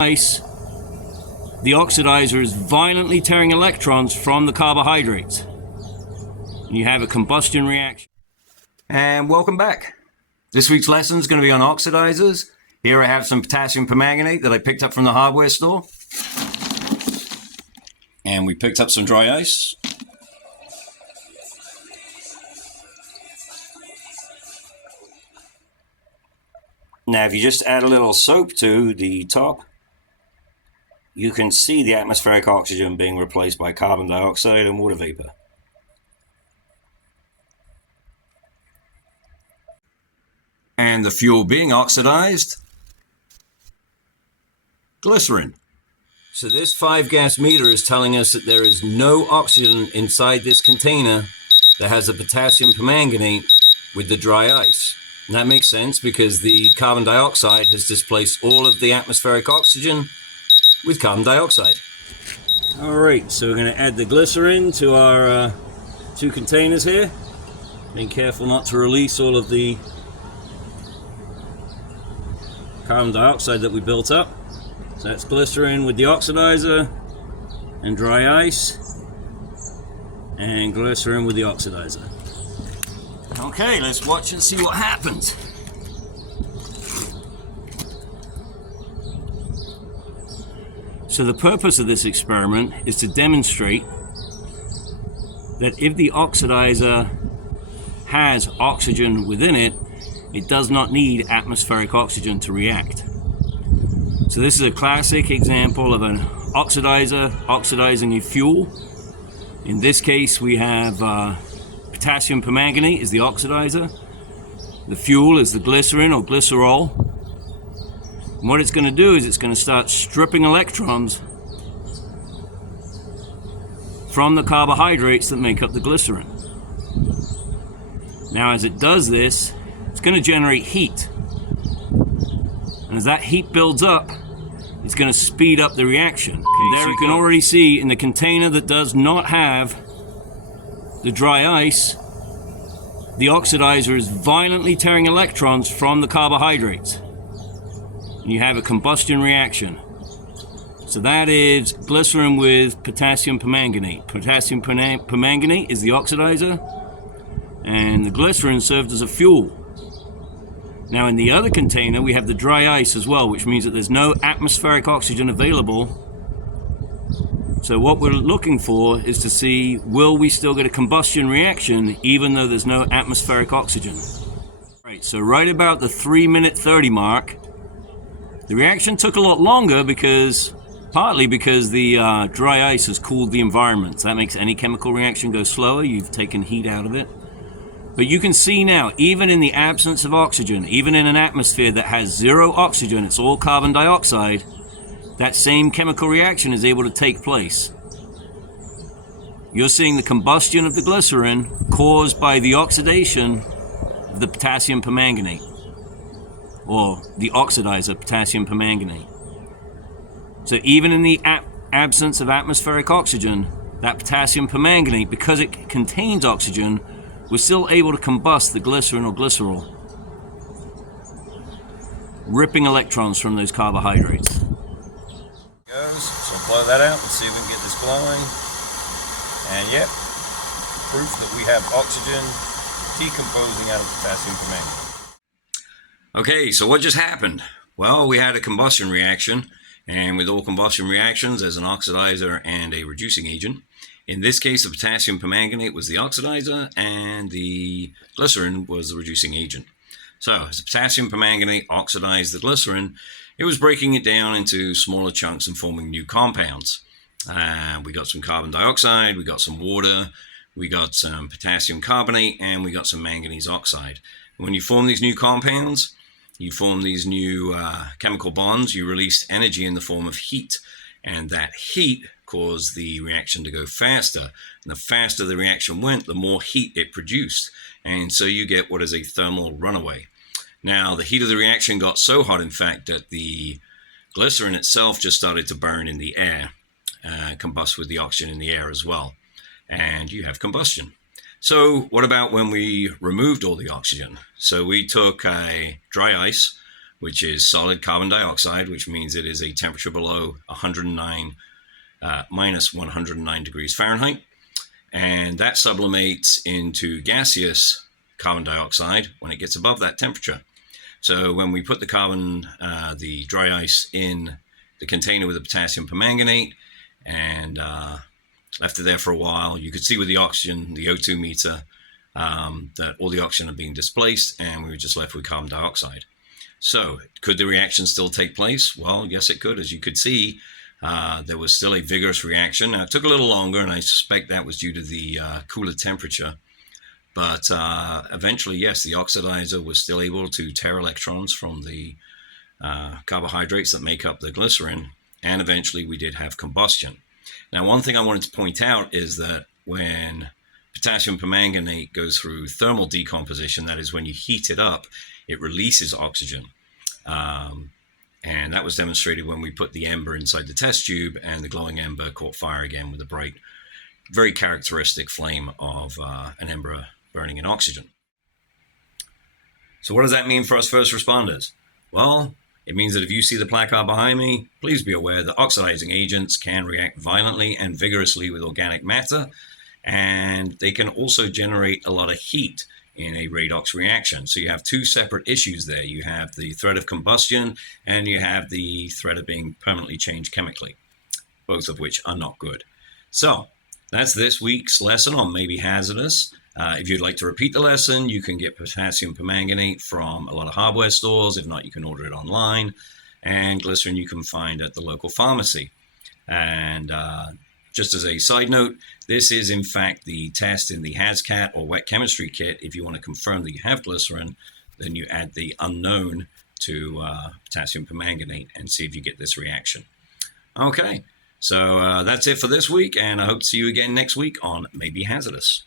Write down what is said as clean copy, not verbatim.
ice, the oxidizer is violently tearing electrons from the carbohydrates. And you have a combustion reaction. And welcome back. This week's lesson is going to be on oxidizers. Here I have some potassium permanganate that I picked up from the hardware store. And we picked up some dry ice. Now, if you just add a little soap to the top, you can see the atmospheric oxygen being replaced by carbon dioxide and water vapor. And the fuel being oxidized, glycerin. So this 5-gas meter is telling us that there is no oxygen inside this container that has a potassium permanganate with the dry ice. And that makes sense because the carbon dioxide has displaced all of the atmospheric oxygen with carbon dioxide. All right, so we're going to add the glycerin to our 2 containers here. Being careful not to release all of the carbon dioxide that we built up. So that's glycerin with the oxidizer, and dry ice, and glycerin with the oxidizer. Okay, let's watch and see what happens. So the purpose of this experiment is to demonstrate that if the oxidizer has oxygen within it, it does not need atmospheric oxygen to react. So this is a classic example of an oxidizer oxidizing a fuel. In this case, we have potassium permanganate is the oxidizer. The fuel is the glycerin or glycerol. And what it's going to do is it's going to start stripping electrons from the carbohydrates that make up the glycerin. Now, as it does this, it's going to generate heat. And as that heat builds up, it's going to speed up the reaction. And there you can already see in the container that does not have the dry ice, the oxidizer is violently tearing electrons from the carbohydrates. And you have a combustion reaction. So that is glycerin with potassium permanganate. Potassium permanganate is the oxidizer, and the glycerin served as a fuel. Now in the other container we have the dry ice as well, which means that there's no atmospheric oxygen available. So what we're looking for is to see, will we still get a combustion reaction even though there's no atmospheric oxygen? Right, so right about the 3:30 mark, the reaction took a lot longer partly because the dry ice has cooled the environment. So that makes any chemical reaction go slower. You've taken heat out of it. But you can see now, even in the absence of oxygen, even in an atmosphere that has 0 oxygen, it's all carbon dioxide, that same chemical reaction is able to take place. You're seeing the combustion of the glycerin caused by the oxidation of the potassium permanganate, or the oxidizer potassium permanganate. So even in the absence of atmospheric oxygen, that potassium permanganate, because it contains oxygen, we're still able to combust the glycerin or glycerol, ripping electrons from those carbohydrates. So blow that out. Let's see if we can get this glowing. And yep, proof that we have oxygen decomposing out of potassium permanganate. Okay, so what just happened? Well, we had a combustion reaction, and with all combustion reactions, there's an oxidizer and a reducing agent. In this case, the potassium permanganate was the oxidizer and the glycerin was the reducing agent. So as the potassium permanganate oxidized the glycerin, it was breaking it down into smaller chunks and forming new compounds. We got some carbon dioxide, we got some water, we got some potassium carbonate, and we got some manganese oxide. When you form these new compounds, you form these new chemical bonds, you release energy in the form of heat. And that heat caused the reaction to go faster. And the faster the reaction went, the more heat it produced. And so you get what is a thermal runaway. Now, the heat of the reaction got so hot, in fact, that the glycerin itself just started to burn in the air, combust with the oxygen in the air as well. And you have combustion. So what about when we removed all the oxygen? So we took a dry ice, which is solid carbon dioxide, which means it is a temperature below 109, minus 109 degrees Fahrenheit. And that sublimates into gaseous carbon dioxide when it gets above that temperature. So when we put the the dry ice in the container with the potassium permanganate and left it there for a while, you could see with the oxygen, the O2 meter, that all the oxygen are being displaced, and we were just left with carbon dioxide. So could the reaction still take place? Well, yes, it could. As you could see, there was still a vigorous reaction. Now, it took a little longer, and I suspect that was due to the cooler temperature. But eventually, yes, the oxidizer was still able to tear electrons from the carbohydrates that make up the glycerin, and eventually we did have combustion. Now, one thing I wanted to point out is that when potassium permanganate goes through thermal decomposition, that is when you heat it up, it releases oxygen. And that was demonstrated when we put the ember inside the test tube, and the glowing ember caught fire again with a bright, very characteristic flame of an ember burning in oxygen. So what does that mean for us first responders? Well, it means that if you see the placard behind me, please be aware that oxidizing agents can react violently and vigorously with organic matter, and they can also generate a lot of heat in a redox reaction. So you have two separate issues there. You have the threat of combustion, and you have the threat of being permanently changed chemically, both of which are not good. So that's this week's lesson on Maybe Hazardous. If you'd like to repeat the lesson, you can get potassium permanganate from a lot of hardware stores. If not, you can order it online. And glycerin you can find at the local pharmacy. And just as a side note, this is in fact the test in the HazCat or wet chemistry kit. If you want to confirm that you have glycerin, then you add the unknown to potassium permanganate and see if you get this reaction. Okay, so that's it for this week, and I hope to see you again next week on Maybe Hazardous.